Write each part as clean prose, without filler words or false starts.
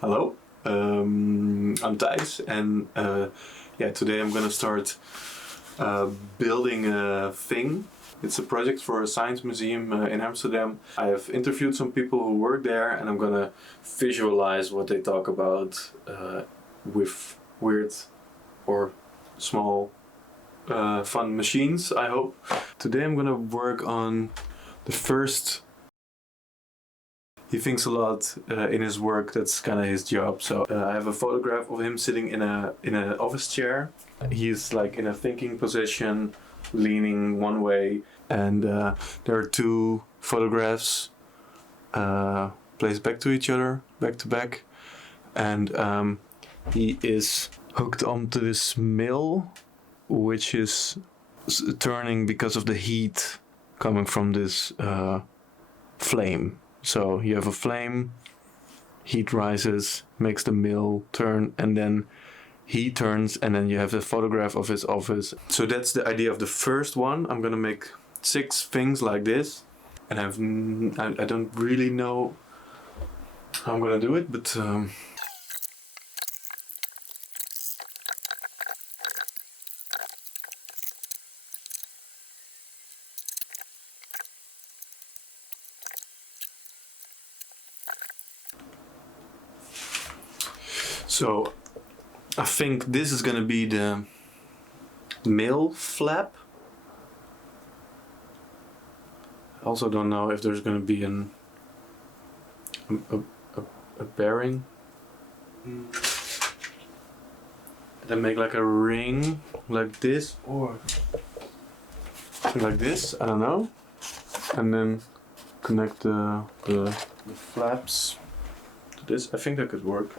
Hello, I'm Thijs, and today I'm gonna start building a thing. It's a project for a science museum in Amsterdam. I have interviewed some people who work there, and I'm gonna visualize what they talk about with weird or small fun machines, I hope. Today I'm gonna work on the first. He thinks a lot in his work. That's kind of his job. So I have a photograph of him sitting in a office chair. He's like in a thinking position, leaning one way, and there are two photographs placed back to each other, back to back, and he is hooked onto this mill, which is turning because of the heat coming from this flame. So you have a flame, heat rises, makes the mill turn, and then he turns, and then you have a photograph of his office. So that's the idea of the first one. I'm gonna make 6 things like this, and I don't really know how I'm gonna do it, but so I think this is gonna be the mill flap. I also don't know if there's gonna be a bearing. Then make like a ring like this, or like this, I don't know. And then connect the flaps to this. I think that could work.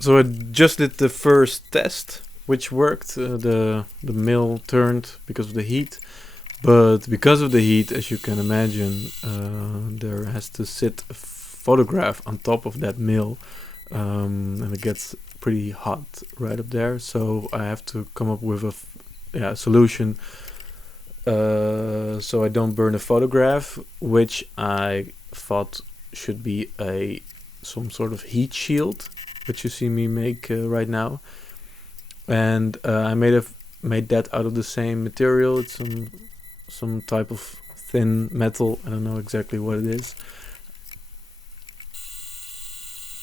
So I just did the first test, which worked. The mill turned because of the heat, but because of the heat, as you can imagine, there has to sit a photograph on top of that mill, and it gets pretty hot right up there. So I have to come up with a solution, so I don't burn a photograph, which I thought should be a some sort of heat shield, which you see me make right now. And I made that out of the same material. It's some type of thin metal. I don't know exactly what it is.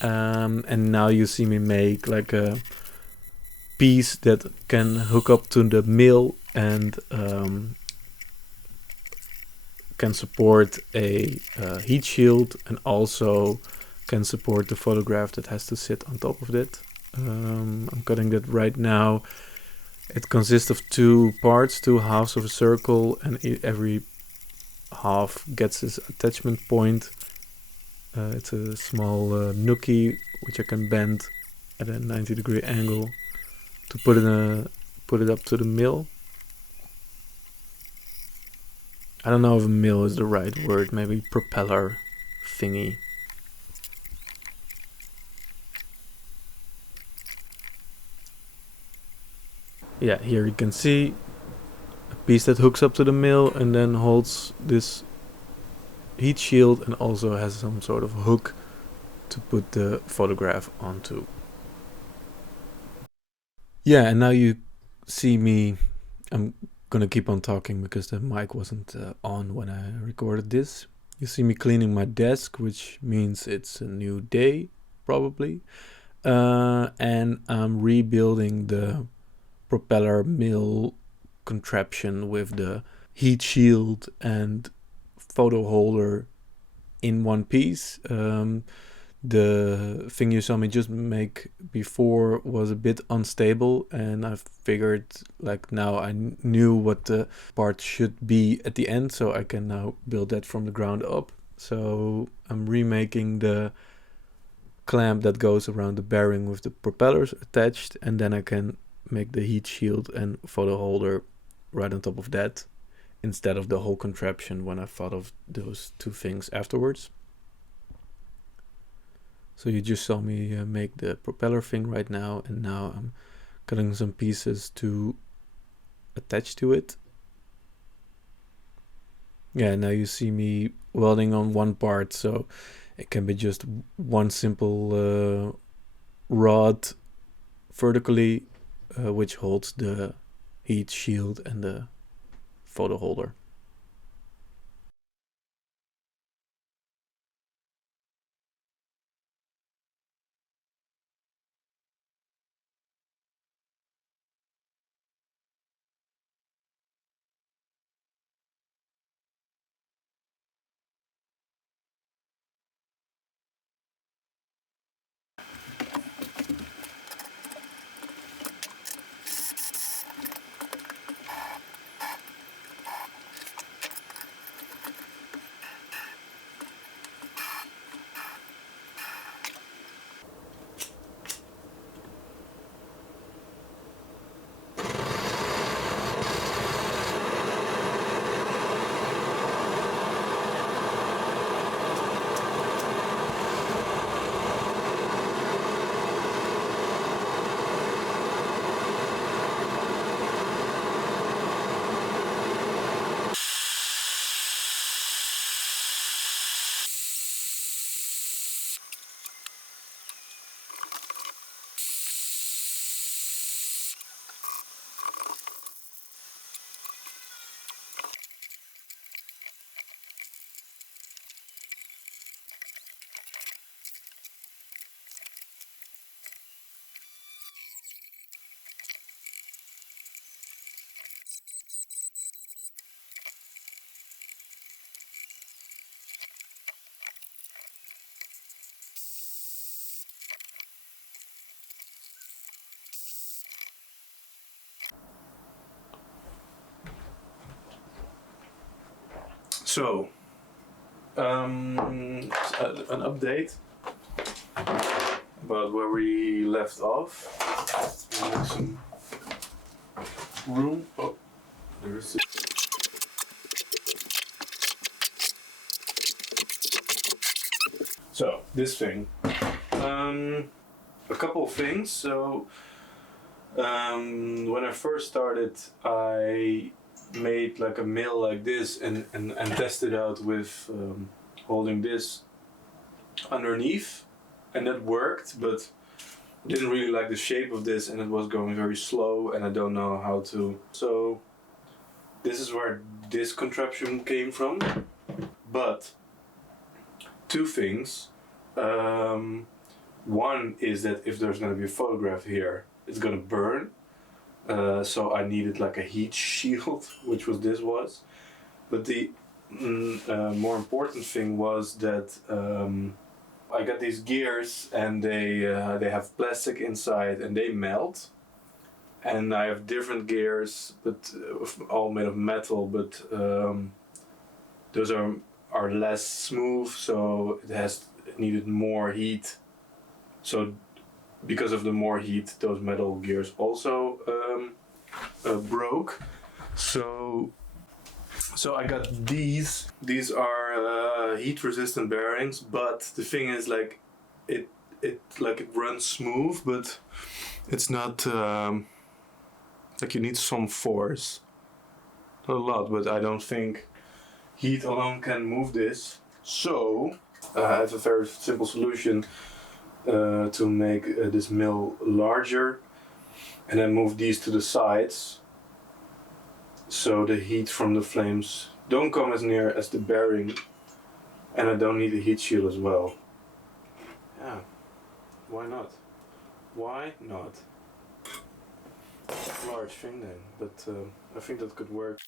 And now you see me make like a piece that can hook up to the mill and can support a heat shield, and also can support the photograph that has to sit on top of it. I'm cutting that right now. It consists of two parts, two halves of a circle, and every half gets this attachment point. It's a small nookie which I can bend at a 90-degree angle to put it up to the mill. I don't know if a mill is the right word. Maybe propeller thingy. Yeah, here you can see a piece that hooks up to the mill and then holds this heat shield, and also has some sort of hook to put the photograph onto. Yeah, and now you see me. I'm gonna keep on talking because the mic wasn't on when I recorded this. You see me cleaning my desk, which means it's a new day, probably. And I'm rebuilding the propeller mill contraption with the heat shield and photo holder in one piece. The thing you saw me just make before was a bit unstable, and I figured like now I knew what the part should be at the end, so I can now build that from the ground up. So I'm remaking the clamp that goes around the bearing with the propellers attached, and then I can make the heat shield and photo holder right on top of that, instead of the whole contraption when I thought of those two things afterwards. So you just saw me make the propeller thing right now, and now I'm cutting some pieces to attach to it. Yeah, now you see me welding on one part, so it can be just one simple rod vertically, which holds the heat shield and the photo holder. So, an update. about where we left off. We'll make some room. Oh, there's it. So, this thing. A couple of things. So, when I first started, I made like a mill like this and tested out with holding this underneath, and that worked, but I didn't really like the shape of this and it was going very slow and I don't know how to. So this is where this contraption came from. But two things. One is that if there's going to be a photograph here, it's going to burn. So I needed like a heat shield, which this was. But the more important thing was that I got these gears and they have plastic inside and they melt. And I have different gears, but all made of metal. But those are less smooth, so it needed more heat. So because of the more heat, those metal gears also broke. So I got these. These are heat-resistant bearings, but the thing is, like, it runs smooth, but it's not like you need some force. Not a lot, but I don't think heat alone can move this. So I have a very simple solution to make this mill larger, and then move these to the sides so the heat from the flames don't come as near as the bearing, and I don't need a heat shield as well. Yeah, why not? Why not? Large thing then, but I think that could work.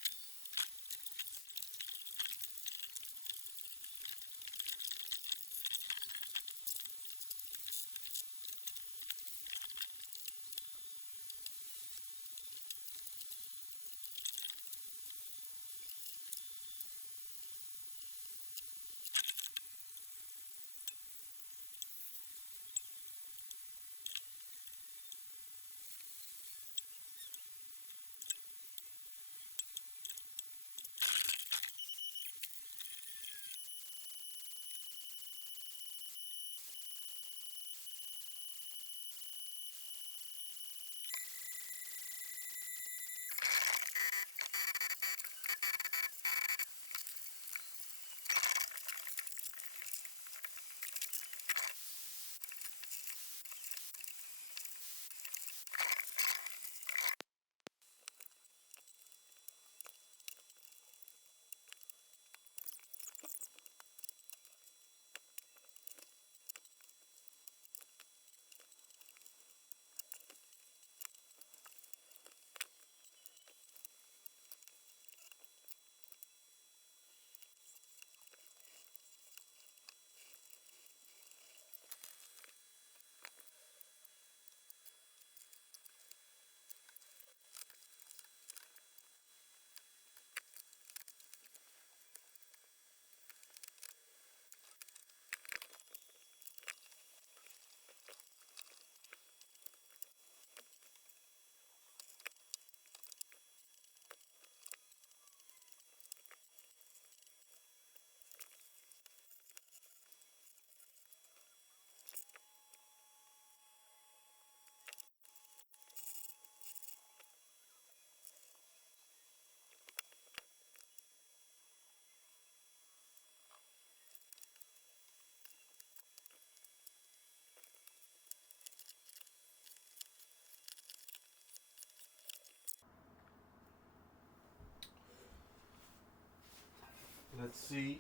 Let's see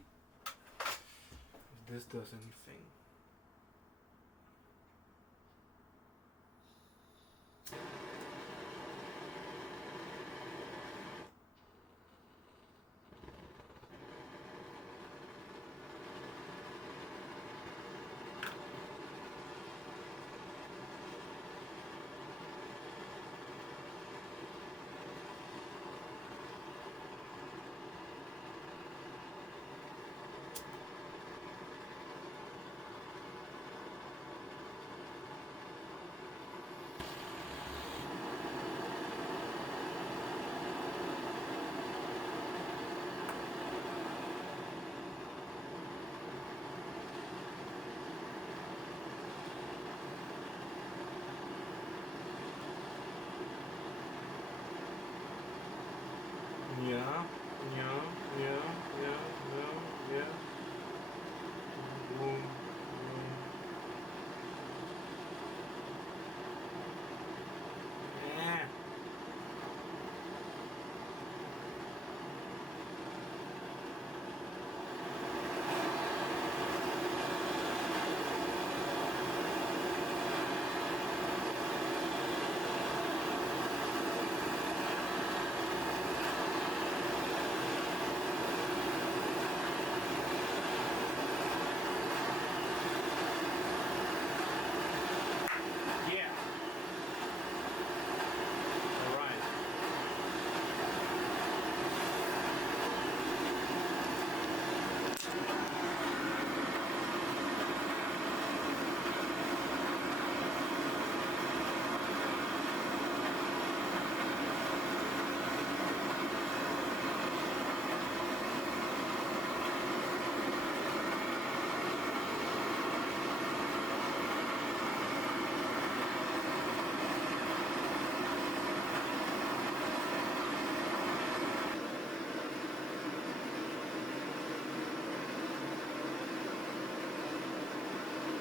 if this does anything.